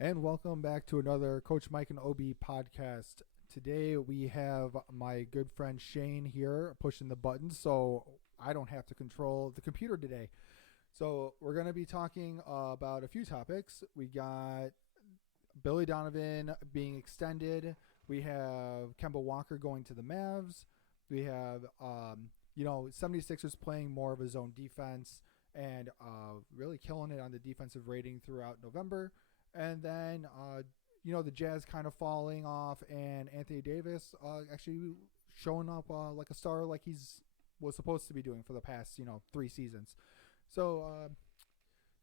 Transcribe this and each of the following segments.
And welcome back to another Coach Mike and OB podcast. Today we have my good friend Shane here pushing the buttons, so I don't have to control the computer today. So we're going to be talking about a few topics. We got Billy Donovan being extended. We have Kemba Walker going to the Mavs. We have 76ers playing more of a zone defense and really killing it on the defensive rating throughout November. And then, the Jazz kind of falling off, and Anthony Davis actually showing up like a star, like was supposed to be doing for the past, 3 seasons. So,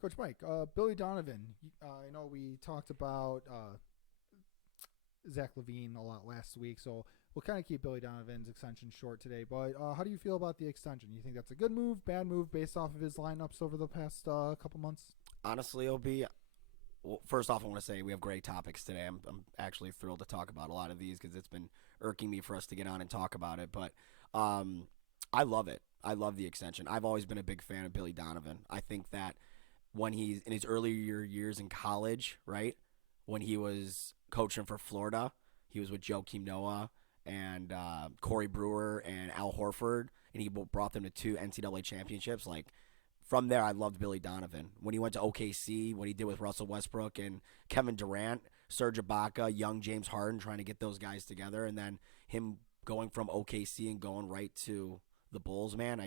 Coach Mike, Billy Donovan, I know we talked about Zach LaVine a lot last week, so we'll kind of keep Billy Donovan's extension short today. But how do you feel about the extension? You think that's a good move, bad move, based off of his lineups over the past couple months? Honestly, OB, well, first off, I want to say we have great topics today. I'm actually thrilled to talk about a lot of these because it's been irking me for us to get on and talk about it. But I love it. I love the extension. I've always been a big fan of Billy Donovan. I think that when he's in his earlier years in college, right, when he was coaching for Florida, he was with Joakim Noah and Corey Brewer and Al Horford, and he brought them to 2 NCAA championships. Like, from there, I loved Billy Donovan. When he went to OKC, what he did with Russell Westbrook and Kevin Durant, Serge Ibaka, young James Harden, trying to get those guys together, and then him going from OKC and going right to the Bulls, man,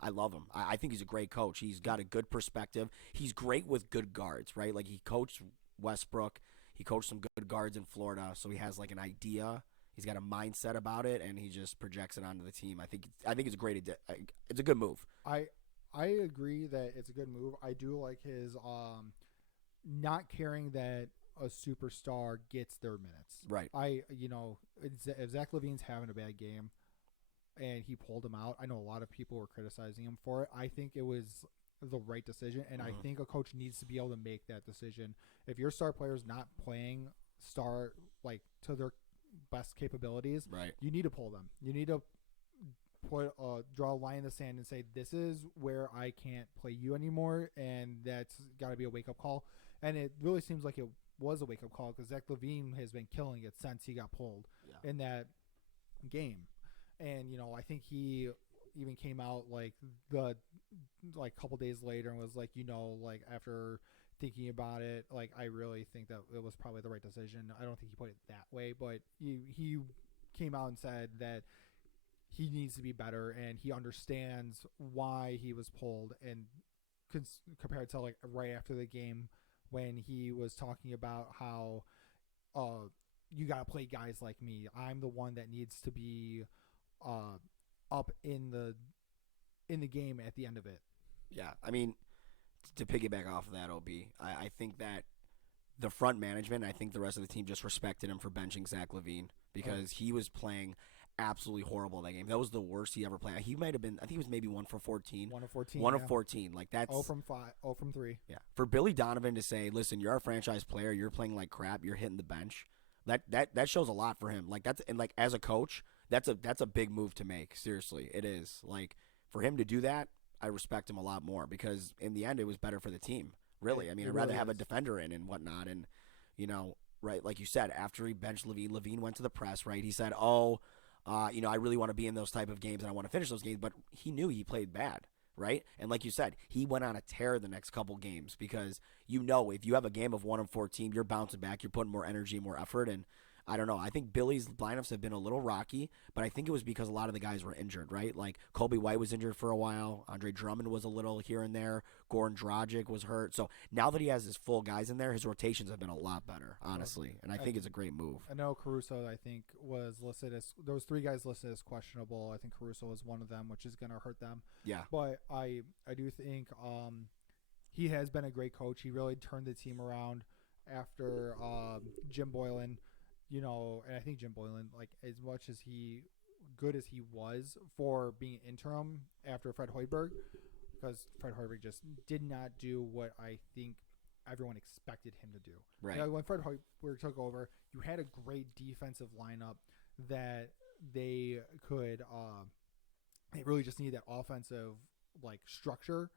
I love him. I think he's a great coach. He's got a good perspective. He's great with good guards, right? Like, he coached Westbrook. He coached some good guards in Florida, so he has like an idea. He's got a mindset about it, and he just projects it onto the team. I think it's a great. It's a good move. I agree that it's a good move. I do like his not caring that a superstar gets their minutes. Right. If Zach LaVine's having a bad game and he pulled him out, I know a lot of people were criticizing him for it. I think it was the right decision, and I think a coach needs to be able to make that decision. If your star player's not playing star like to their best capabilities, right, you need to pull them. You need to draw a line in the sand and say, this is where I can't play you anymore, and that's got to be a wake-up call. And it really seems like it was a wake-up call because Zach LaVine has been killing it since he got pulled in that game. And, I think he even came out like a couple days later and was like, after thinking about it, like, I really think that it was probably the right decision. I don't think he put it that way, but he came out and said that he needs to be better, and he understands why he was pulled. And compared to like right after the game when he was talking about how you got to play guys like me. I'm the one that needs to be up in the game at the end of it. Yeah, I mean, to piggyback off of that, OB, I think that the front management, I think the rest of the team just respected him for benching Zach LaVine because he was playing absolutely horrible that game. That was the worst he ever played. He might have been, I think he was maybe 1 for 14. 1 of 14. 1 of 14. Like, that's 0 from 5, 0 from 3. Yeah. For Billy Donovan to say, listen, you're a franchise player, you're playing like crap, you're hitting the bench. That shows a lot for him. Like, as a coach, that's a big move to make. Seriously, it is. Like, for him to do that, I respect him a lot more because in the end it was better for the team. Really. I mean, I'd rather have a defender in and whatnot. And, right, like you said, after he benched LaVine went to the press, right? He said, I really want to be in those type of games and I want to finish those games. But he knew he played bad, right? And like you said, he went on a tear the next couple games because, if you have a game of 1 of 14, you're bouncing back, you're putting more energy, more effort. And I don't know. I think Billy's lineups have been a little rocky, but I think it was because a lot of the guys were injured, right? Like Kobe White was injured for a while. Andre Drummond was a little here and there. Goran Dragic was hurt. So now that he has his full guys in there, his rotations have been a lot better, honestly. And I think it's a great move. I know Caruso, I think, was listed as, there was 3 guys listed as questionable. I think Caruso was one of them, which is going to hurt them. Yeah. But I do think he has been a great coach. He really turned the team around after Jim Boylan. And I think Jim Boylan, like, as much as good as he was for being interim after Fred Hoiberg, because Fred Hoiberg just did not do what I think everyone expected him to do. Right. When Fred Hoiberg took over, you had a great defensive lineup that they could they really just needed that offensive, like, structure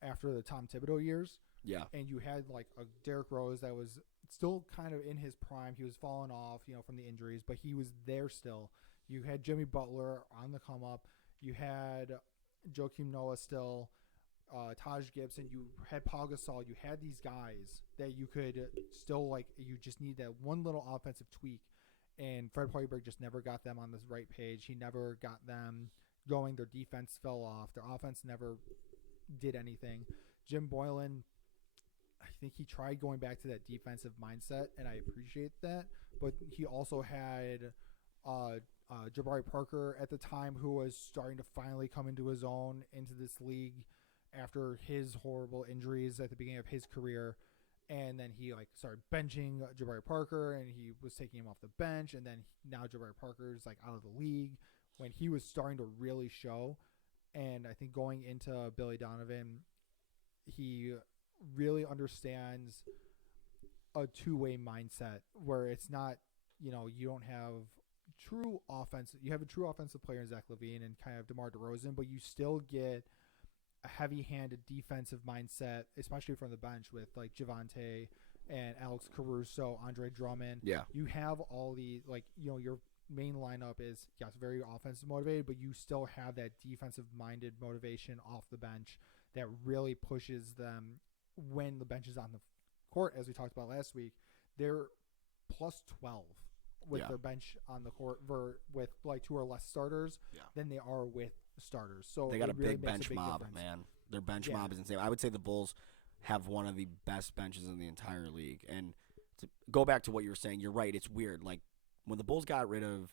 after the Tom Thibodeau years. Yeah. And you had like a Derrick Rose that was still kind of in his prime. He was falling off, from the injuries, but he was there still. You had Jimmy Butler on the come up. You had Joakim Noah still, Taj Gibson. You had Paul Gasol. You had these guys that you could still you just need that one little offensive tweak. And Fred Hoiberg just never got them on the right page. He never got them going. Their defense fell off. Their offense never did anything. Jim Boylan, I think he tried going back to that defensive mindset, and I appreciate that. But he also had Jabari Parker at the time, who was starting to finally come into his own into this league after his horrible injuries at the beginning of his career. And then he started benching Jabari Parker, and he was taking him off the bench. And then now Jabari Parker is out of the league when he was starting to really show. And I think going into Billy Donovan, he really understands a two-way mindset where it's not, you don't have true offense. You have a true offensive player in Zach LaVine and kind of DeMar DeRozan, but you still get a heavy-handed defensive mindset, especially from the bench with Javonte and Alex Caruso, Andre Drummond. Yeah. You have all the your main lineup is very offensive motivated, but you still have that defensive-minded motivation off the bench that really pushes them when the bench is on the court. As we talked about last week, they're plus 12 with their bench on the court with 2 or less starters than they are with starters. So they got a really big bench mob, difference. man. Their bench mob is insane. I would say the Bulls have one of the best benches in the entire league. And to go back to what you were saying, you're right. It's weird. When the Bulls got rid of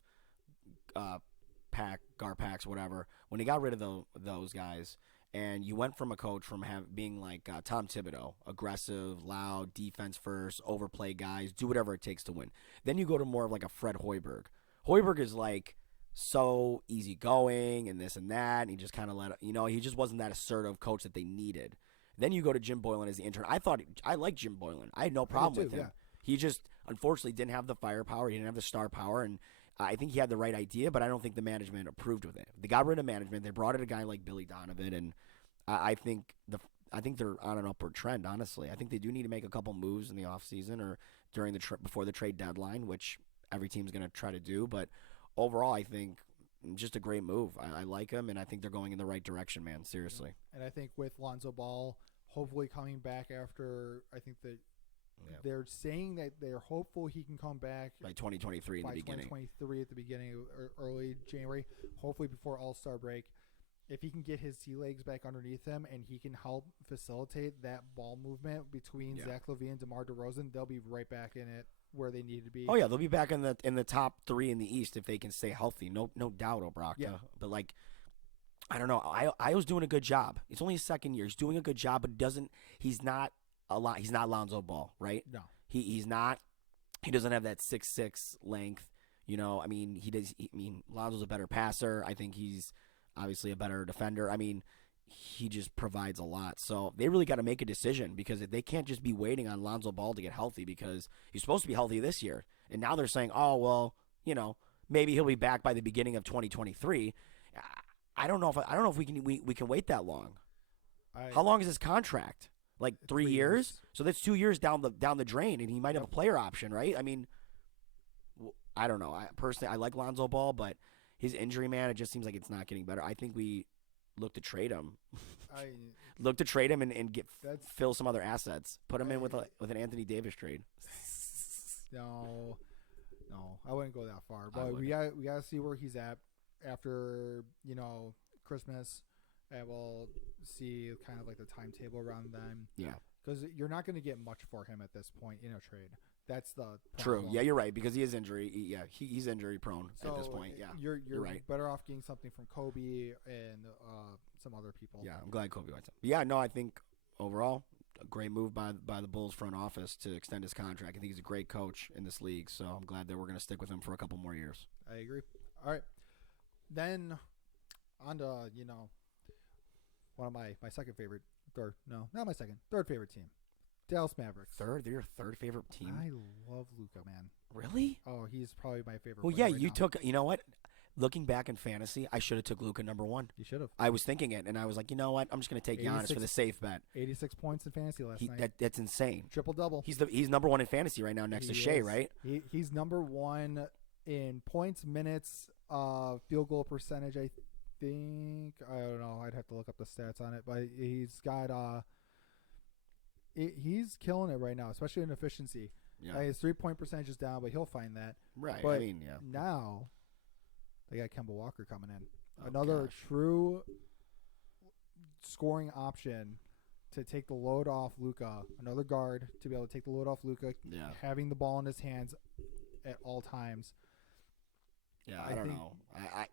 Garpax, whatever, when they got rid of those guys, and you went from a coach from being Tom Thibodeau, aggressive, loud, defense first, overplay guys, do whatever it takes to win. Then you go to more of a Fred Hoiberg. Hoiberg is so easygoing and this and that, and he just kind of he just wasn't that assertive coach that they needed. Then you go to Jim Boylan as the intern. I liked Jim Boylan. I had no problem with him. Yeah. He just unfortunately didn't have the firepower. He didn't have the star power, and I think he had the right idea, but I don't think the management approved with it. They got rid of management. They brought in a guy like Billy Donovan, and I think they're on an upward trend, honestly. I think they do need to make a couple moves in the offseason or during before the trade deadline, which every team's going to try to do. But overall, I think just a great move. I like them, and I think they're going in the right direction, man, seriously. And I think with Lonzo Ball hopefully coming back after, I think that they're saying that they're hopeful he can come back by 2023 in the beginning. 2023 at the beginning or early January, hopefully before All-Star break. If he can get his sea legs back underneath him and he can help facilitate that ball movement between Zach LaVine and DeMar DeRozan, they'll be right back in it where they need to be. Oh yeah, they'll be back in the top 3 in the East if they can stay healthy. No doubt, Obrakta. Yeah. But I don't know. I was doing a good job. It's only his second year. He's doing a good job, but he's not Lonzo Ball, right? No. He's not. He doesn't have that 6'6" length. Lonzo's a better passer. I think he's obviously a better defender. He just provides a lot. So they really got to make a decision because they can't just be waiting on Lonzo Ball to get healthy because he's supposed to be healthy this year. And now they're saying, oh, well, maybe he'll be back by the beginning of 2023. I don't know if we can wait that long. How long is his contract? 3 years? So that's 2 years down the drain, and he might have a player option, right? I don't know. I like Lonzo Ball, but his injury, man, it just seems like it's not getting better. I think we look to trade him. And fill some other assets. Put him in with an Anthony Davis trade. No, I wouldn't go that far. But we got to see where he's at after Christmas, and we'll see kind of the timetable around then. Yeah, because you're not going to get much for him at this point in a trade. That's the problem. True. Yeah, you're right because he is injury. He's injury prone at this point. Yeah, you're right. Better off getting something from Kobe and some other people. Yeah, I'm glad Kobe went to. Yeah, no, I think overall a great move by the Bulls front office to extend his contract. I think he's a great coach in this league, so I'm glad that we're going to stick with him for a couple more years. I agree. All right, then on to one of my second favorite, third favorite team. Dallas Mavericks. They're your third favorite team? I love Luka, man. Really? Oh, he's probably my favorite. Well, player yeah, right you now. took. You know what? looking back in fantasy, I should have took Luka number 1. You should have. I was thinking it, and I was like, you know what? I'm just going to take Giannis for the safe bet. 86 points in fantasy last night. That's insane. Triple-double. He's number 1 in fantasy right now next to Shea, right? He's number 1 in points, minutes, field goal percentage, I think. I don't know. I'd have to look up the stats on it. But he's got he's killing it right now, especially in efficiency. Yeah. His 3-point percentage is down, but he'll find that. Right. But I mean, yeah. Now they got Kemba Walker coming in. Oh, Another gosh. true scoring option to take the load off Luka. Another guard to be able to take the load off Luka, having the ball in his hands at all times. Yeah, I don't know. I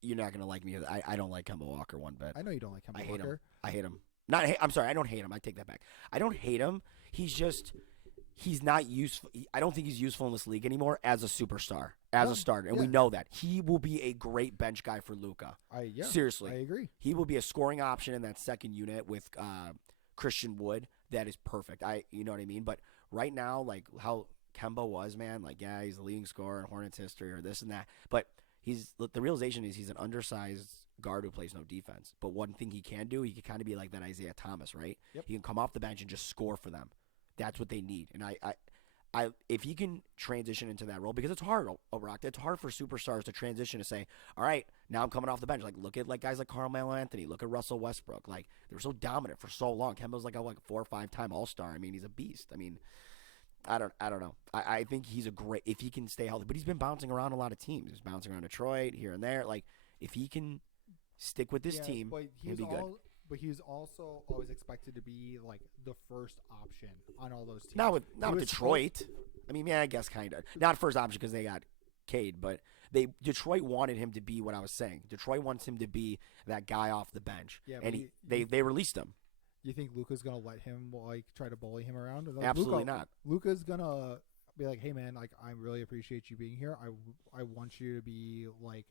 you're not gonna like me. I don't like Kemba Walker one bit. I know you don't like Kemba Walker. I hate him. I'm sorry. I don't hate him. I take that back. I don't hate him. He's not useful. I don't think he's useful in this league anymore as a superstar, as a starter, and we know that. He will be a great bench guy for Luka. Seriously, I agree. He will be a scoring option in that second unit with Christian Wood. That is perfect. You know what I mean. But right now, like how Kemba was, man, like he's the leading scorer in Hornets history or this and that. But the realization is he's an undersized guard who plays no defense. But one thing he can do, he can kind of be like that Isaiah Thomas, right? Yep. He can come off the bench and just score for them. That's what they need. And I if he can transition into that role, because it's hard, Rock. It's hard for superstars to transition to say, all right, now I'm coming off the bench. Like, look at guys like Carmelo Anthony. Look at Russell Westbrook. Like, they were so dominant for so long. Kemba's like a 4 or 5 time All-Star. I mean, he's a beast. I mean, I don't know. I think he's a great, if he can stay healthy. But he's been bouncing around a lot of teams. He's bouncing around Detroit, here and there. Like, if he can stick with this team, he'll be good. But he's also always expected to be like the first option on all those teams. Not with Detroit. I mean, yeah, I guess kind of. Not first option because they got Cade, but Detroit wanted him to be what I was saying. Detroit wants him to be that guy off the bench, and they released him. You think Luka's gonna let him try to bully him around? Like, Absolutely not. Luka's gonna be like, "Hey man, like I really appreciate you being here. I want you to be like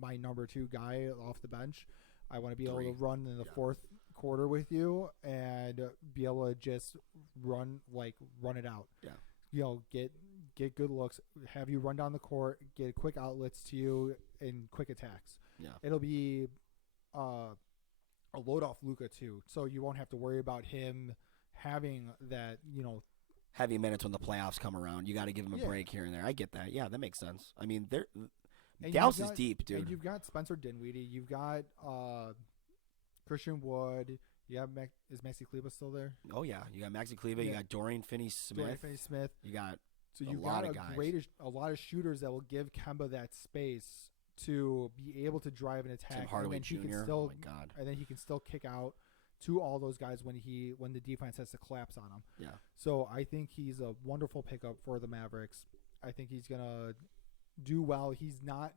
my number 2 guy off the bench. I want to be able to run in the fourth quarter with you and be able to just run it out. Yeah. You know, get good looks, have you run down the court, get quick outlets to you and quick attacks. Yeah. It'll be a load off Luka too, so you won't have to worry about him having that, heavy minutes when the playoffs come around. You got to give him a break here and there. I get that. Yeah, that makes sense. I mean, Dallas is deep, dude. And you've got Spencer Dinwiddie. You've got Christian Wood. You have is Maxi Kleba still there? Oh yeah, you got Maxi Kleba. You got Dorian Finney-Smith. You got a lot of guys. A lot of shooters that will give Kemba that space to be able to drive an attack. Tim Hardaway Jr. Oh my God. And then he can still kick out to all those guys when the defense has to collapse on him. Yeah. So I think he's a wonderful pickup for the Mavericks. I think he's gonna do well. He's not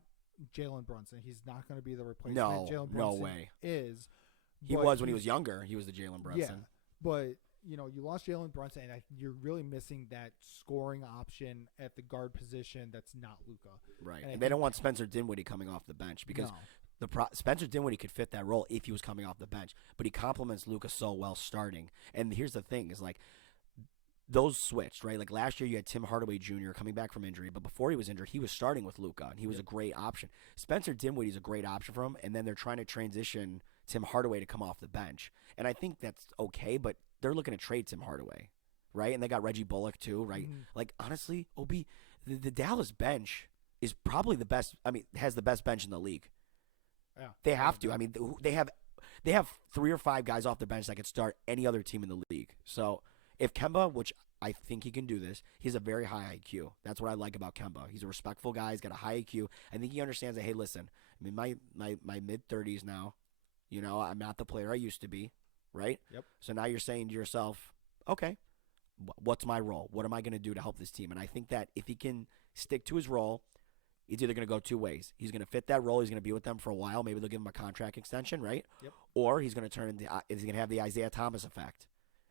Jalen Brunson. He's not going to be the replacement. Jalen Brunson no way. He was when he was younger. He was the Jalen Brunson. Yeah, but you lost Jalen Brunson, and you're really missing that scoring option at the guard position. That's not Luka. Right, and they don't want Spencer Dinwiddie coming off the bench because Spencer Dinwiddie could fit that role if he was coming off the bench, but he complements Luka so well starting. And here's the thing: is like, those switched, right? Like last year you had Tim Hardaway Jr. coming back from injury, but before he was injured, he was starting with Luka, and he was a great option. Spencer Dinwiddie is a great option for him, and then they're trying to transition Tim Hardaway to come off the bench. And I think that's okay, but they're looking to trade Tim Hardaway, right? And they got Reggie Bullock too, right? Mm-hmm. Like, honestly, the Dallas bench is probably the best. I mean, has the best bench in the league. Yeah. They have to. I mean, they have 3 or 5 guys off their bench that could start any other team in the league. So if Kemba, which I think he can do this, he has a very high IQ. That's what I like about Kemba. He's a respectful guy. He's got a high IQ. I think he understands that, hey, listen, I'm in my mid-30s now. I'm not the player I used to be, right? Yep. So now you're saying to yourself, okay, what's my role? What am I going to do to help this team? And I think that if he can stick to his role, it's either going to go 2 ways. He's going to fit that role. He's going to be with them for a while. Maybe they'll give him a contract extension, right? Yep. Or he's going to have the Isaiah Thomas effect,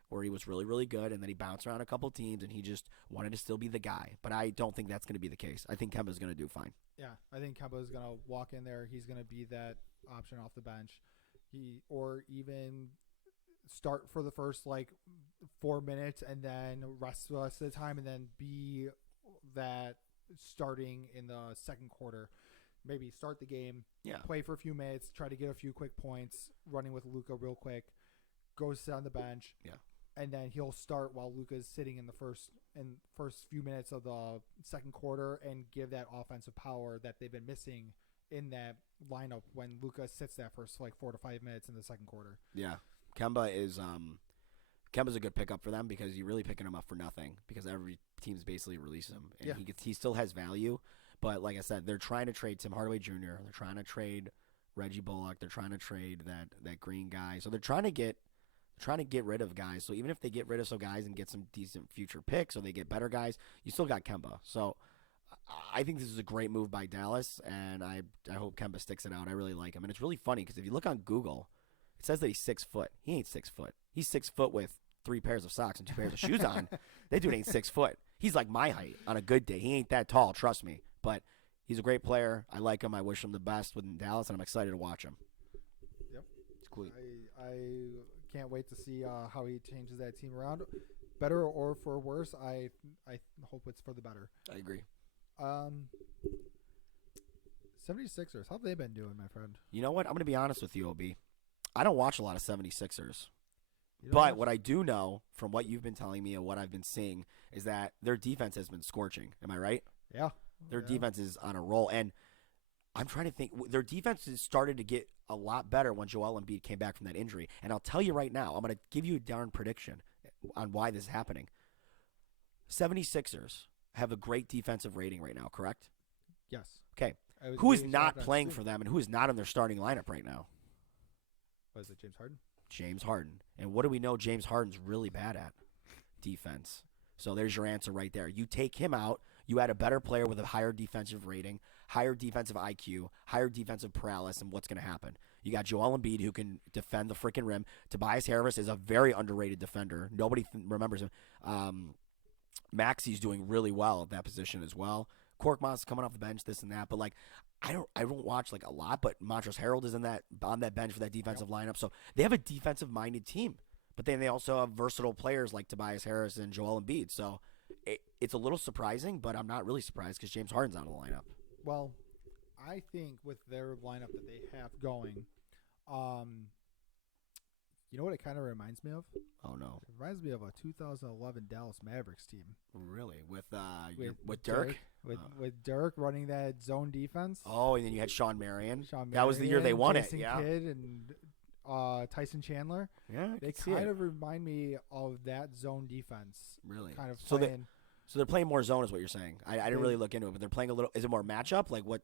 where he was really, really good, and then he bounced around a couple teams, and he just wanted to still be the guy. But I don't think that's going to be the case. I think Kemba's going to do fine. Yeah, I think Kemba's going to walk in there. He's going to be that option off the bench. Or even start for the first 4 minutes and then rest the rest of the time, and then be that starting in the second quarter maybe start the game, Yeah. play for a few minutes, try to get a few quick points, running with Luka real quick, goes sit on the bench. Yeah. And then he'll start while Luka's sitting in the first few minutes of the second quarter and give that offensive power that they've been missing in that lineup when Luka sits that first 4 to 5 minutes in the second quarter. Yeah. Kemba's a good pickup for them because you're really picking him up for nothing because every team's basically released him. And he still has value. But like I said, they're trying to trade Tim Hardaway Jr. They're trying to trade Reggie Bullock. They're trying to trade that green guy. So they're trying to get rid of guys. So even if they get rid of some guys and get some decent future picks or they get better guys, you still got Kemba. So I think this is a great move by Dallas, and I hope Kemba sticks it out. I really like him. And it's really funny because if you look on Google, it says that he's 6 foot. He ain't 6 foot. He's 6 foot with 3 pairs of socks and 2 pairs of shoes on. That dude ain't 6 foot. He's like my height on a good day. He ain't that tall, trust me. But he's a great player. I like him. I wish him the best within Dallas, and I'm excited to watch him. Yep. It's cool. I can't wait to see how he changes that team around. Better or for worse, I hope it's for the better. I agree. 76ers, how have they been doing, my friend? You know what? I'm going to be honest with you, OB. I don't watch a lot of 76ers. But what I do know from what you've been telling me and what I've been seeing is that their defense has been scorching. Am I right? Yeah. Their defense is on a roll. And I'm trying to think. Their defense has started to get a lot better when Joel Embiid came back from that injury. And I'll tell you right now, I'm going to give you a darn prediction on why this is happening. 76ers have a great defensive rating right now, correct? Yes. Okay. Who is not playing for them and who is not in their starting lineup right now? Was it James Harden? James Harden. And what do we know James Harden's really bad at? Defense. So there's your answer right there. You take him out, you add a better player with a higher defensive rating, higher defensive IQ, higher defensive prowess, and what's going to happen? You got Joel Embiid who can defend the freaking rim. Tobias Harris is a very underrated defender. Nobody remembers him. Maxi's doing really well at that position as well. Korkmaz coming off the bench, this and that. But I don't watch a lot, but Montrezl Harrell is on that bench for that defensive lineup. So they have a defensive minded team. But then they also have versatile players like Tobias Harris and Joel Embiid. So it's a little surprising, but I'm not really surprised because James Harden's out of the lineup. Well, I think with their lineup that they have going, you know what it kind of reminds me of? Oh no! It reminds me of a 2011 Dallas Mavericks team. Really? With Dirk? With Dirk running that zone defense. Oh, and then you had Sean Marion. That was the year they won Jason it. Yeah. Kidd and Tyson Chandler. Yeah, they kind of remind me of that zone defense. Really? Kind of so playing. So they're playing more zone, is what you're saying. I didn't really look into it, but they're playing a little. Is it more matchup? Like what?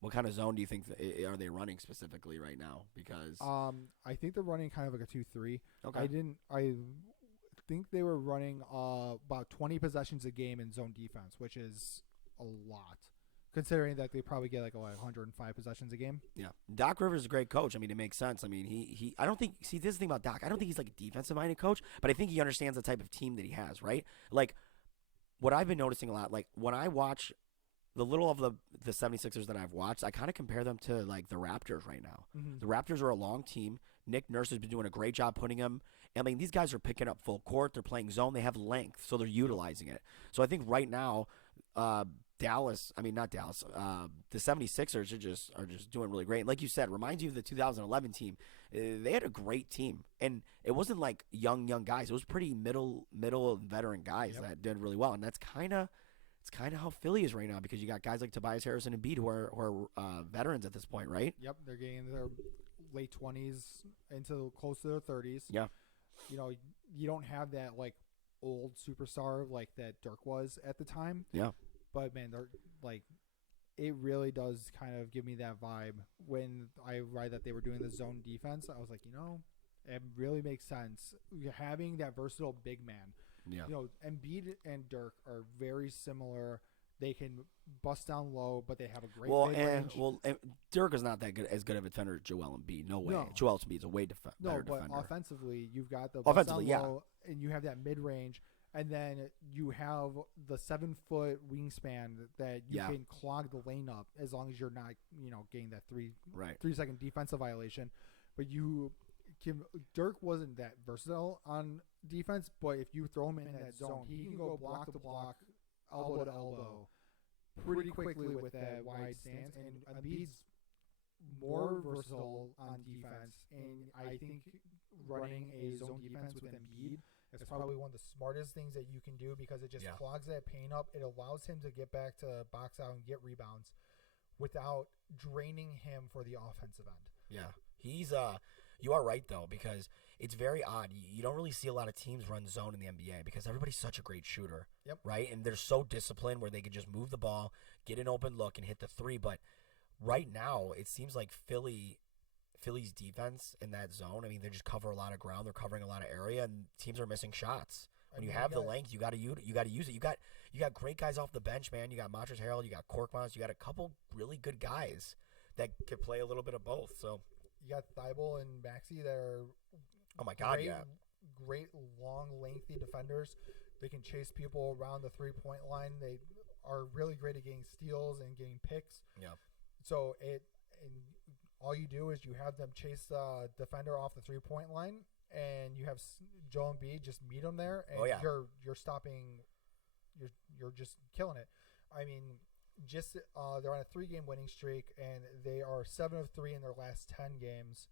What kind of zone do you think are they running specifically right now? Because I think they're running kind of like a 2-3. Okay. I think they were running about 20 possessions a game in zone defense, which is a lot, considering that they probably get 105 possessions a game. Yeah, Doc Rivers is a great coach. I mean, it makes sense. I mean, he I don't think this is the thing about Doc. I don't think he's like a defensive minded coach, but I think he understands the type of team that he has. Right? Like what I've been noticing a lot. Like when I watch the little of the 76ers that I've watched, I kind of compare them to the Raptors right now. Mm-hmm. The Raptors are a long team. Nick Nurse has been doing a great job putting them. I mean, these guys are picking up full court. They're playing zone. They have length, so they're utilizing it. So I think right now, the 76ers are just doing really great. And like you said, reminds you of the 2011 team. They had a great team, and it wasn't like young guys. It was pretty middle veteran guys that did really well, and that's kind of. It's kind of how Philly is right now because you got guys like Tobias Harris and Embiid who are veterans at this point, right? Yep, they're getting in their late 20s into close to their 30s. Yeah. You don't have that old superstar like that Dirk was at the time. Yeah. But man, they're it really does kind of give me that vibe when I read that they were doing the zone defense. I was like, it really makes sense. You're having that versatile big man. Yeah. Embiid and Dirk are very similar. They can bust down low, but they have a great mid-range. Dirk is not as good of a defender as Joel Embiid. No way. Joel Embiid is a way better defender. No, but offensively, you've got the bust down low, and you have that mid-range, and then you have the 7-foot wingspan that you can clog the lane up as long as you're not, getting that 3-second defensive violation. But Dirk wasn't that versatile on defense, but if you throw him in that zone, he can go block to block, elbow to elbow, pretty quickly with that wide stance, and Embiid's more versatile on defense, and I think running a zone defense with Embiid is probably one of the smartest things that you can do because it just clogs that paint up. It allows him to get back to box out and get rebounds without draining him for the offensive end. Yeah, he's you are right though, because it's very odd. You don't really see a lot of teams run zone in the NBA because everybody's such a great shooter. Yep. Right, and they're so disciplined where they can just move the ball, get an open look, and hit the three. But right now, it seems like Philly's defense in that zone, I mean, they just cover a lot of ground. They're covering a lot of area, and teams are missing shots. When you have the length, you got to use it. You got great guys off the bench, man. You got Montrezl Harrell, you got Korkmaz, you got a couple really good guys that could play a little bit of both. So you got Thibault and Maxey that are great long, lengthy defenders. They can chase people around the 3-point line. They are really great at getting steals and getting picks. Yeah. So all you do is you have them chase the defender off the 3-point line, and you have Joel Embiid just meet him there, and you're stopping. You're just killing it. I mean, they're on a 3-game winning streak, and they are 7 of 3 in their last 10 games,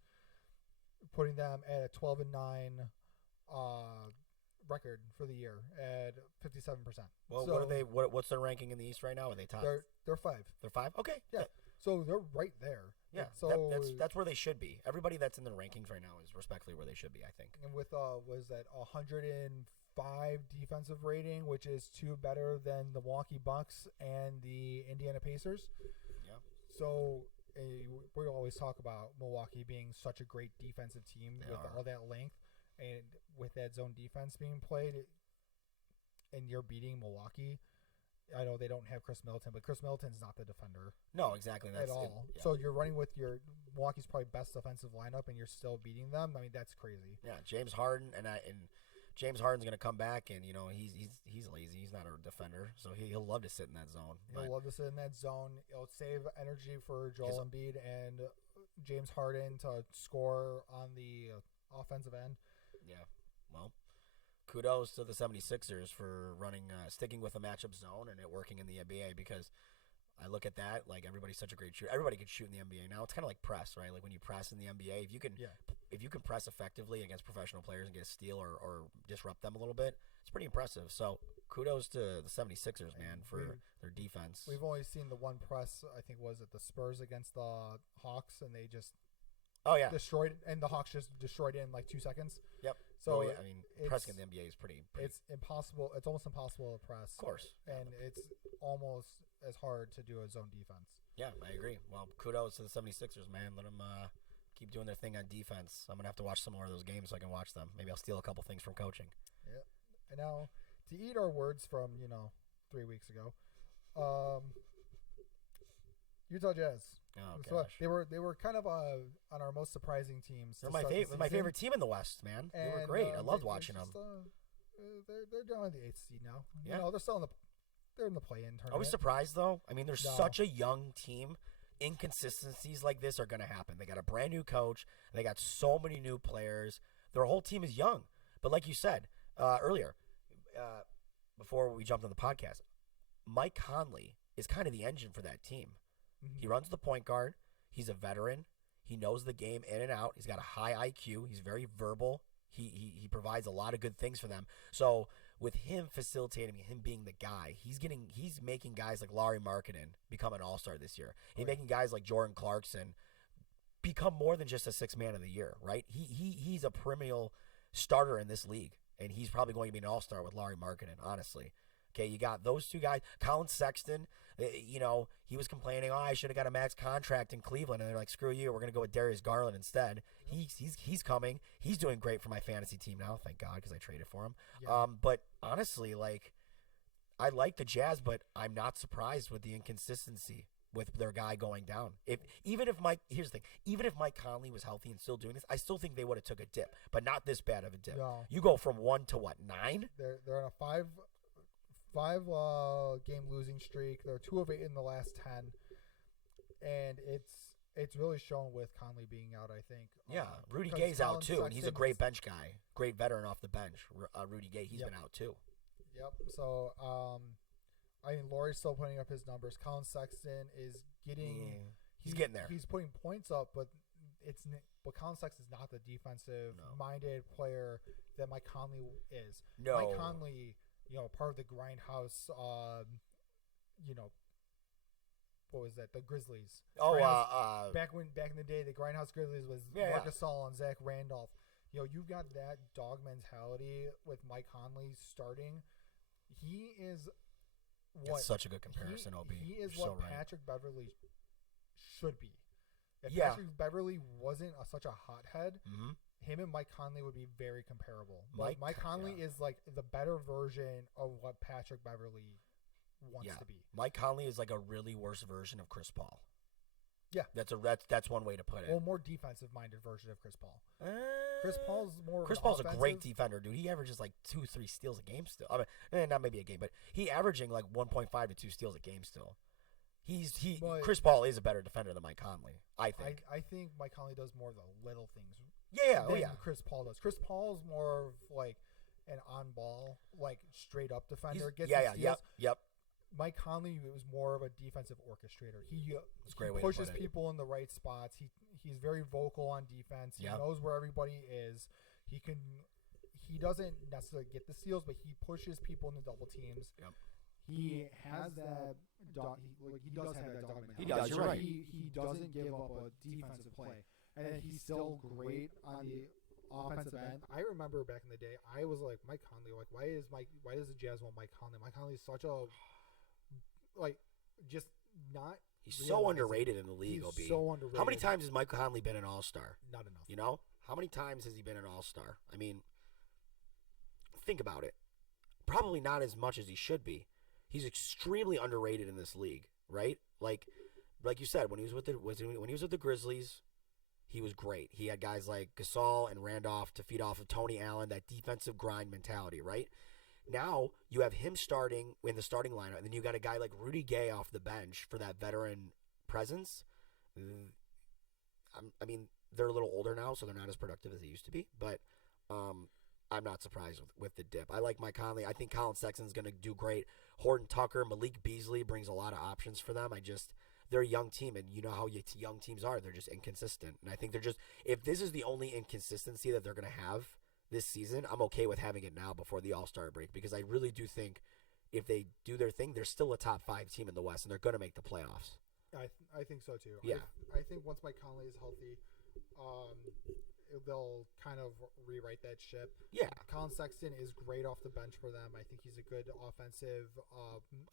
putting them at a 12-9 record for the year at 57%. Well, so, what are they? What's their ranking in the East right now? Are they top? They're 5. They're 5. Okay. Yeah. So they're right there. Yeah. So that's where they should be. Everybody that's in the rankings right now is respectfully where they should be, I think. And with was that 105 defensive rating, which is 2 better than the Milwaukee Bucks and the Indiana Pacers. Yeah. So we always talk about Milwaukee being such a great defensive team all that length, and with that zone defense being played, and you're beating Milwaukee. I know they don't have Chris Middleton, but Chris Middleton's not the defender. No, exactly. At all. So you're running with your Milwaukee's probably best defensive lineup, and you're still beating them. I mean, that's crazy. Yeah, James Harden and James Harden's going to come back, and he's lazy. He's not a defender, so he'll love to sit in that zone. He'll love to sit in that zone. It'll save energy for Joel Embiid and James Harden to score on the offensive end. Yeah. Well, kudos to the 76ers for sticking with a matchup zone and it working in the NBA, because I look at that, like, everybody's such a great shooter. Everybody can shoot in the NBA now. It's kind of like press, right? Like when you press in the NBA, if you can press effectively against professional players and get a steal or disrupt them a little bit, it's pretty impressive. So kudos to the 76ers, man, for their defense. We've only seen the one press, I think, was at the Spurs against the Hawks, and they just destroyed, and the Hawks just destroyed it in like 2 seconds. Yep. So I mean, pressing in the NBA is pretty. It's impossible. It's almost impossible to press. Of course. And it's almost as hard to do a zone defense. Yeah, I agree. Well, kudos to the 76ers, man. Let them keep doing their thing on defense. I'm gonna have to watch some more of those games so I can watch them. Maybe I'll steal a couple things from coaching. Yeah. And now, to eat our words from 3 weeks ago, Utah Jazz. Oh so gosh, they were kind of on our most surprising teams. They're my favorite team in the West, man. They were great. I loved watching them. They're down in the 8th seed now. Yeah, they're still they're in the play-in tournament. Are we surprised though? I mean, they're such a young team. Inconsistencies like this are going to happen. They got a brand new coach. They got so many new players. Their whole team is young. But like you said earlier, before we jumped on the podcast, Mike Conley is kind of the engine for that team. Mm-hmm. He runs the point guard. He's a veteran. He knows the game in and out. He's got a high IQ. He's very verbal. He provides a lot of good things for them. So with him facilitating, him being the guy, he's making guys like Larry Markkinen become an all-star this year. He's making guys like Jordan Clarkson become more than just a 6th man of the year, right? He's a perennial starter in this league, and he's probably going to be an all-star with Larry Markkinen, honestly. Okay, you got those two guys. Colin Sexton, he was complaining, I should have got a max contract in Cleveland, and they're like, screw you, we're going to go with Darius Garland instead. He's coming. He's doing great for my fantasy team now, thank God, because I traded for him. Yeah. But honestly, I like the Jazz, but I'm not surprised with the inconsistency with their guy going down. Even if Mike Conley was healthy and still doing this, I still think they would have took a dip, but not this bad of a dip. No. You go from 1 to what, 9? They're on a 5 game losing streak. They're 2 of 8 in the last 10, and it's really shown with Conley being out, I think. Yeah, Rudy Gay's out too, and he's a great bench guy, great veteran off the bench. Rudy Gay, he's been out too. Yep. So I mean, Laurie's still putting up his numbers. Colin Sexton is getting. He's getting there. He's putting points up, but Colin Sexton's not the defensive-minded player that Mike Conley is. No. Mike Conley, part of the grindhouse. What was that? The Grizzlies. Oh, back in the day, the grindhouse Grizzlies was Marc Gasol and Zach Randolph. You've got that dog mentality with Mike Conley starting. He is That's such a good comparison, OB. He is You're what so right. Patrick Beverly should be. If Yeah. Patrick Beverly wasn't such a hothead, Mm-hmm. him and Mike Conley would be very comparable. Mike Conley is like the better version of what Patrick Beverly wants to be. Mike Conley is like a really worse version of Chris Paul. Yeah. That's one way to put it. Well, more defensive-minded version of Chris Paul. Chris Paul's more. Chris Paul's a great defender, dude. He averages like 2-3 steals a game still. I mean, not maybe a game, but he averaging like 1.5 to 2 steals a game still. Chris Paul is a better defender than Mike Conley, I think. I think Mike Conley does more of the little things. Yeah. Chris Paul does. Chris Paul's more of like an on-ball, like straight-up defender. Yep. Mike Conley was more of a defensive orchestrator. He pushes people in the right spots. He's very vocal on defense. He knows where everybody is. He doesn't necessarily get the steals, but he pushes people into double teams. Yep. He has that dog. He does have that dog mentality. He does. You're right. He doesn't give up a defensive play, and then he's still great on the offensive end. I remember back in the day, I was like Mike Conley. Like, why does the Jazz want Mike Conley? Mike Conley is such a just not. He's so underrated in the league. He's so underrated. How many times has Mike Conley been an All-Star? Not enough. How many times has he been an All-Star? I mean, think about it. Probably not as much as he should be. He's extremely underrated in this league, right? Like you said, when he was with the Grizzlies, he was great. He had guys like Gasol and Randolph to feed off of Tony Allen, that defensive grind mentality, right? Now you have him starting in the starting lineup, and then you got a guy like Rudy Gay off the bench for that veteran presence. I mean, they're a little older now, so they're not as productive as they used to be, but I'm not surprised with the dip. I like Mike Conley. I think Colin Sexton's going to do great. Horton Tucker, Malik Beasley brings a lot of options for them. They're a young team, and you know how young teams are. They're just inconsistent. And I think if this is the only inconsistency that they're going to have this season, I'm okay with having it now before the All-Star break, because I really do think if they do their thing, they're still a top 5 team in the West, and they're going to make the playoffs. I think so too. Yeah. I think once Mike Conley is healthy, they'll kind of rewrite that ship. Yeah. Colin Sexton is great off the bench for them. I think he's a good offensive.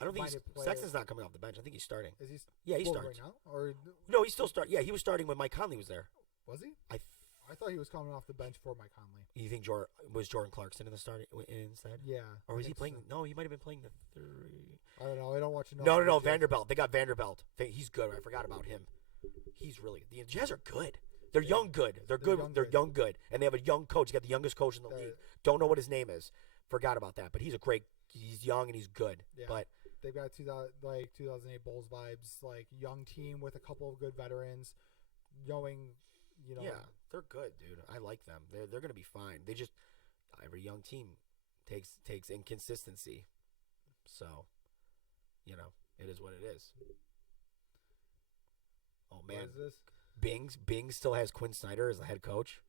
I don't think player. Sexton's not coming off the bench. I think he's starting. Is he? Yeah, he starts right now. Or no, he's still starting. Yeah, he was starting when Mike Conley was there. Was he? I thought he was coming off the bench for Mike Conley. You think was Jordan Clarkson in the starting instead? Yeah. Or was he playing? So. No, he might have been playing the 3. I don't know. I don't watch enough. No. Vanderbilt. They got Vanderbilt. He's good. I forgot about him. He's really good. The Jazz are good. They're young good. They're good. They're young good. And they have a young coach. They got the youngest coach in the league. Don't know what his name is. Forgot about that. But he's he's young and he's good. Yeah. But they've got 2008 Bulls vibes, like young team with a couple of good veterans, knowing, Yeah, they're good, dude. I like them. They're going to be fine. Every young team takes inconsistency. So, it is what it is. Oh man. What is this? Bing still has Quinn Snyder as the head coach.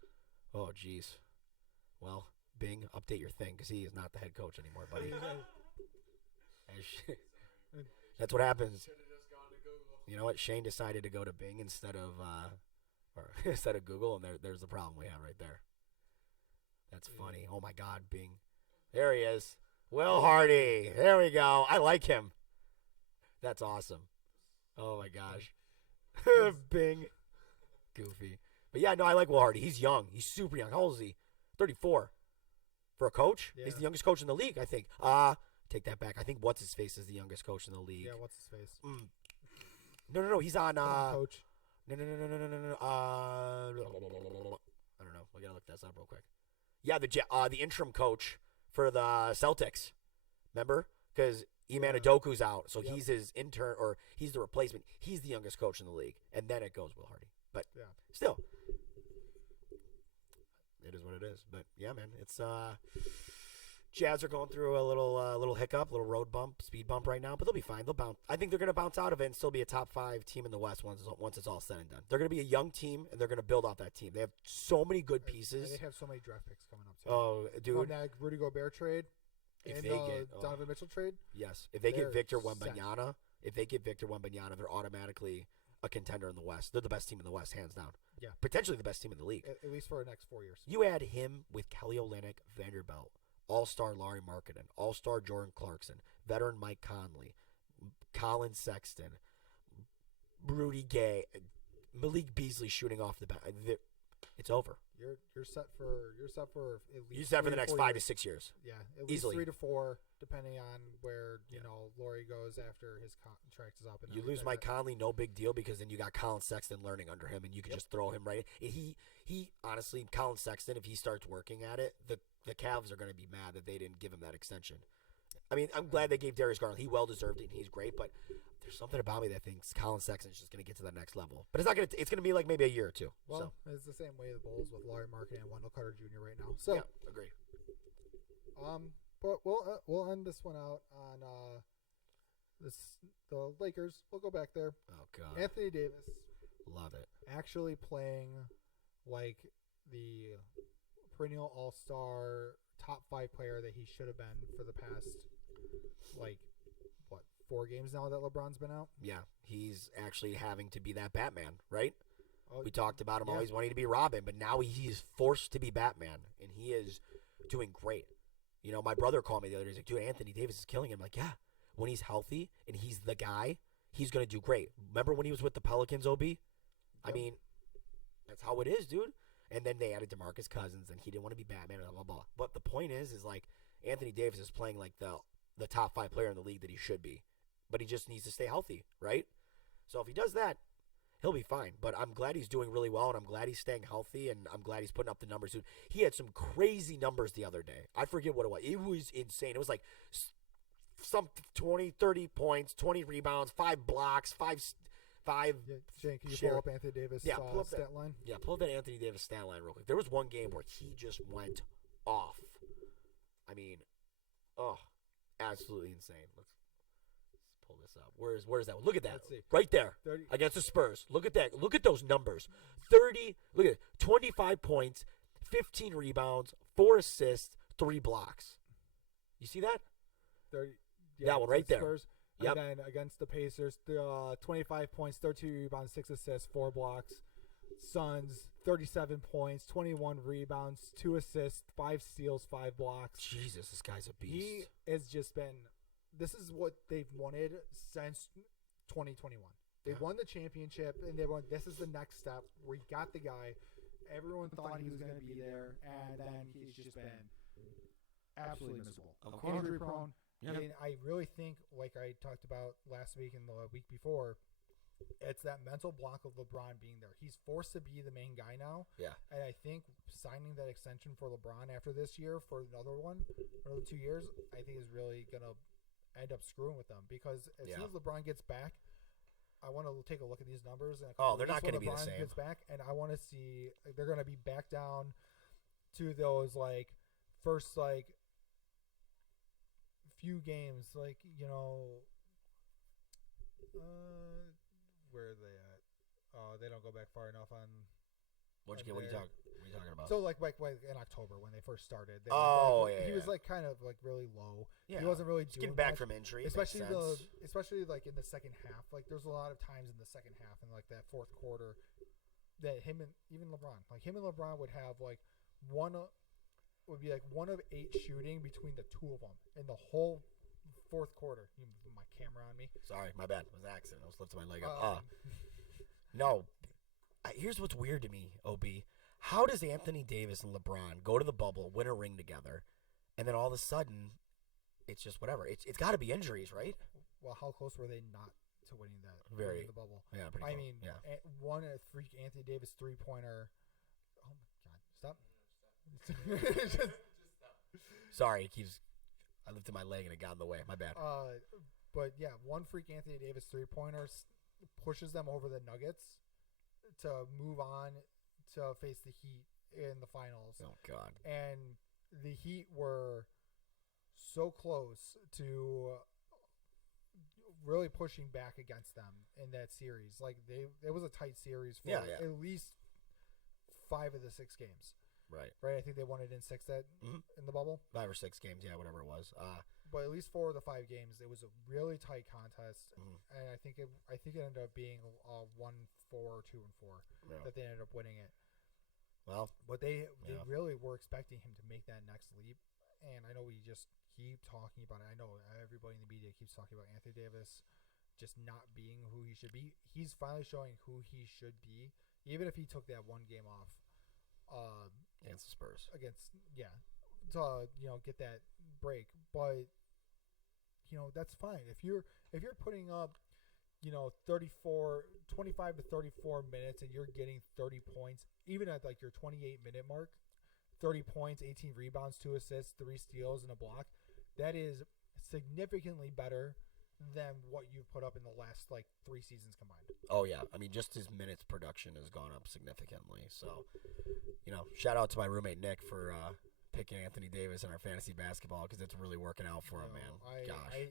Oh, jeez. Well, Bing, update your thing, because he is not the head coach anymore, buddy. That's what happens. You know what? Shane decided to go to Bing instead of Google, and there's the problem we have right there. That's funny. Oh my God, Bing. There he is. Will Hardy. There we go. I like him. That's awesome. Oh my gosh. Bing. Goofy. But yeah, no, I like Will Hardy. He's young. He's super young. How old is he? 34. For a coach? Yeah. He's the youngest coach in the league, I think. Take that back. I think What's-His-Face is the youngest coach in the league. Yeah, what's his face? No. He's on Coach. No. I don't know. We gotta look this up real quick. Yeah, the interim coach for the Celtics. Remember? Because Iman Udoka's out, so he's his intern, or he's the replacement. He's the youngest coach in the league, and then it goes Will Hardy. But still, it is what it is. But yeah, man, it's Jazz are going through a little hiccup, little road bump, speed bump right now, but they'll be fine. They'll bounce. I think they're going to bounce out of it and still be a top 5 team in the West once it's all said and done. They're going to be a young team, and they're going to build off that team. They have so many good pieces. And they have so many draft picks coming up, too. Oh, dude. From that Rudy Gobert trade and Donovan Mitchell trade. Yes. If they get Victor Wembanyama, they're automatically a contender in the West. They're the best team in the West, hands down. Yeah. Potentially the best team in the league. At least for the next 4 years. You add him with Kelly Olynyk, Vanderbilt, All-Star Larry Markkinen, All-Star Jordan Clarkson, veteran Mike Conley, Colin Sexton, Rudy Gay, Malik Beasley shooting off the bat. It's over. You're set for at least. You're set for the next 5 to 6 years. Yeah, at least Easily. 3 to 4, depending on where Laurie goes after his contract is up. And You lose Mike Conley, no big deal, because then you got Colin Sexton learning under him, and you can just throw him right. And he honestly, Colin Sexton, if he starts working at it, the Cavs are going to be mad that they didn't give him that extension. I mean, I'm glad they gave Darius Garland. He well deserved it, and he's great. But there's something about me that thinks Colin Sexton's just going to get to that next level. But it's not going to. It's going to be like maybe a year or two. Well, it's the same way the Bulls with Larry Markkinen and Wendell Carter Jr. right now. So, yeah, agree. But we'll end this one out on the Lakers. We'll go back there. Oh God, Anthony Davis, love it. Actually playing like the perennial All-Star top 5 player that he should have been for the past 4 games now that LeBron's been out. Yeah, he's actually having to be that Batman, right? Oh, We talked about him always wanting to be Robin, but now he is forced to be Batman, and he is doing great. You know, my brother called me the other day. He's like, dude, Anthony Davis is killing him. I'm like, yeah, when he's healthy and he's the guy, he's going to do great. Remember when he was with the Pelicans, OB? Yep. I mean, that's how it is, dude. And then they added DeMarcus Cousins, and he didn't want to be Batman, blah, blah, blah. But the point is like, Anthony Davis is playing like the top 5 player in the league that he should be. But he just needs to stay healthy, right? So if he does that, he'll be fine. But I'm glad he's doing really well, and I'm glad he's staying healthy, and I'm glad he's putting up the numbers. Dude, he had some crazy numbers the other day. I forget what it was. It was insane. It was like some 20, 30 points, 20 rebounds, 5 blocks, 5. Yeah, Shane, can you pull up Anthony Davis' pull up stat line? Yeah, pull up that Anthony Davis stat line real quick. There was one game where he just went off. I mean, absolutely insane. Let's pull this up. Where's that one? Look at that. Let's see. Right there. 30. Against the Spurs. Look at that. Look at those numbers. 30, look at it. 25 points, 15 rebounds, 4 assists, 3 blocks. You see that? 30. That one right there. Spurs. Yep. And then against the Pacers, 25 points, 13 rebounds, 6 assists, 4 blocks. Suns, 37 points, 21 rebounds, 2 assists, 5 steals, 5 blocks. Jesus, this guy's a beast. He has just been – this is what they've wanted since 2021. They won the championship, and they went, this is the next step. We got the guy. Everyone thought he was going to be there, and then he's just been absolutely miserable. Injury prone. Yeah. And I really think, like I talked about last week and the week before, it's that mental block of LeBron being there. He's forced to be the main guy now. Yeah. And I think signing that extension for LeBron after this year for another 2 years, I think is really going to end up screwing with them. Because as soon as LeBron gets back, I want to take a look at these numbers. And they're not going to be the same. Gets back, and I want to see they're going to be back down to those, first, few games, where are they at? They don't go back far enough on. What are you talking about? So like in October when they first started. He was kind of really low. Yeah. He wasn't really doing getting back much, from injury, especially in the second half. There's a lot of times in the second half and that fourth quarter that him and even LeBron, him and LeBron would have one would be 1 of 8 shooting between the two of them in the whole fourth quarter. You move my camera on me. Sorry, my bad. It was an accident. I was lifting my leg up. No. Here's what's weird to me, OB. How does Anthony Davis and LeBron go to the bubble, win a ring together, and then all of a sudden, it's just whatever? It's got to be injuries, right? Well, how close were they not to winning that? Very. The bubble. Yeah, pretty close. One freak Anthony Davis 3-pointer. Oh my God! Stop. Sorry, I lifted my leg and it got in the way. My bad. But yeah, one freak Anthony Davis 3-pointer pushes them over the Nuggets to move on to face the Heat in the finals. Oh God! And the Heat were so close to really pushing back against them in that series. Like it was a tight series for at least 5 of the 6 games. Right. I think they won it in 6 in the bubble. 5 or 6 games, whatever it was. But at least 4 of the 5 games, it was a really tight contest, and I think it ended up being 1-4, 2-4 that they ended up winning it. Well, but they really were expecting him to make that next leap, and I know we just keep talking about it. I know everybody in the media keeps talking about Anthony Davis just not being who he should be. He's finally showing who he should be, even if he took that one game off against the Spurs. To get that break, but that's fine if you're putting up 25 to 34 minutes and you're getting 30 points, even at like your 28-minute mark, 30 points, 18 rebounds, 2 assists, 3 steals, and a block. That is significantly better than what you've put up in the last 3 seasons combined. Oh yeah, I mean just his minutes production has gone up significantly. So, shout out to my roommate Nick for picking Anthony Davis in our fantasy basketball because it's really working out for him, man. I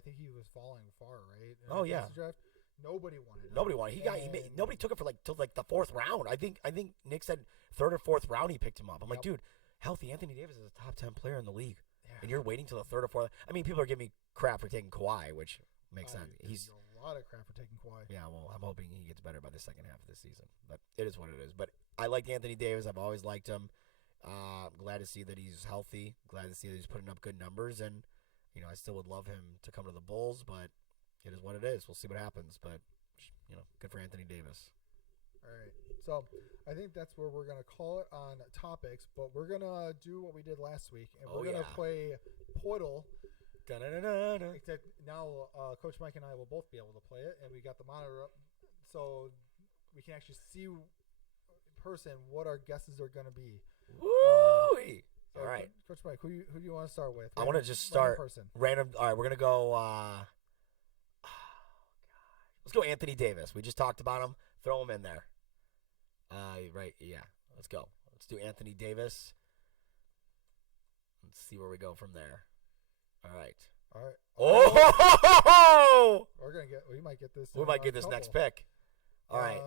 think he was falling far, right? Oh yeah. Draft. Nobody wanted him. Nobody wanted. Nobody took it for till the 4th round. I think Nick said 3rd or 4th round he picked him up. I'm like, dude, healthy Anthony Davis is a top 10 player in the league, and you're waiting till the 3rd or 4th. I mean, people are giving me crap for taking Kawhi, which makes sense. He's a lot of crap for taking Kawhi. Yeah, well, I'm hoping he gets better by the second half of the season, but it is what it is. But I liked Anthony Davis. I've always liked him. I'm glad to see that he's healthy. Glad to see that he's putting up good numbers, and I still would love him to come to the Bulls, but it is what it is. We'll see what happens, but good for Anthony Davis. All right, so I think that's where we're gonna call it on topics, but we're gonna do what we did last week, and we're gonna play Portal. Da-da-da-da-da. Except now, Coach Mike and I will both be able to play it, and we got the monitor up, so we can actually see in person what our guesses are gonna be. Woo! All right, Coach Mike, who do you want to start with? I want to just start random. All right, we're gonna go. Let's go Anthony Davis. We just talked about him. Throw him in there. Right, yeah. Let's go. Let's do Anthony Davis. Let's see where we go from there. All right. Oh! We might get this. We might get this next pick. All right.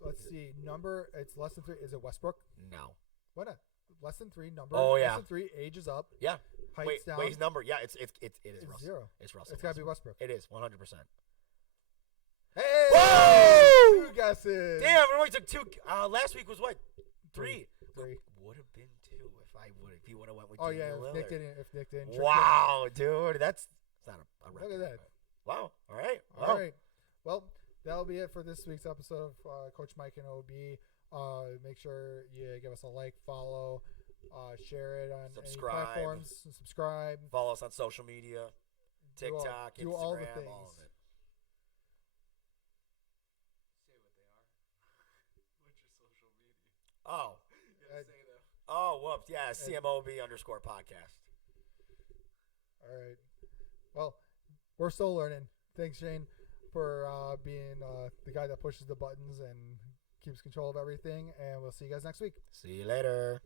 Let's see. Number. It's less than 3. Is it Westbrook? No. Why not? Less than 3 number. Oh yeah. Less than 3. Age is up. Yeah. Heights down. Wait, his number. Yeah, it is Russell. 0. It's Russell. It's got to be Westbrook. It is 100%. Hey! Whoa! 2 guesses. Damn, we only took 2. Last week was what? 3. 3. Would have been 2 if he would have went with. Oh Damian yeah, Lillard. if Nick didn't. Wow, dude, that's not a record. Look at that. Wow. All right. All right. Well, that'll be it for this week's episode of Coach Mike and OB. Make sure you give us a like, follow, share it on any platforms, and subscribe. Follow us on social media, TikTok, do Instagram, all the things. all of it. Oh. Oh, whoops. Yeah, CMOB _podcast. All right. Well, we're still learning. Thanks, Shane, for being the guy that pushes the buttons and keeps control of everything. And we'll see you guys next week. See you later.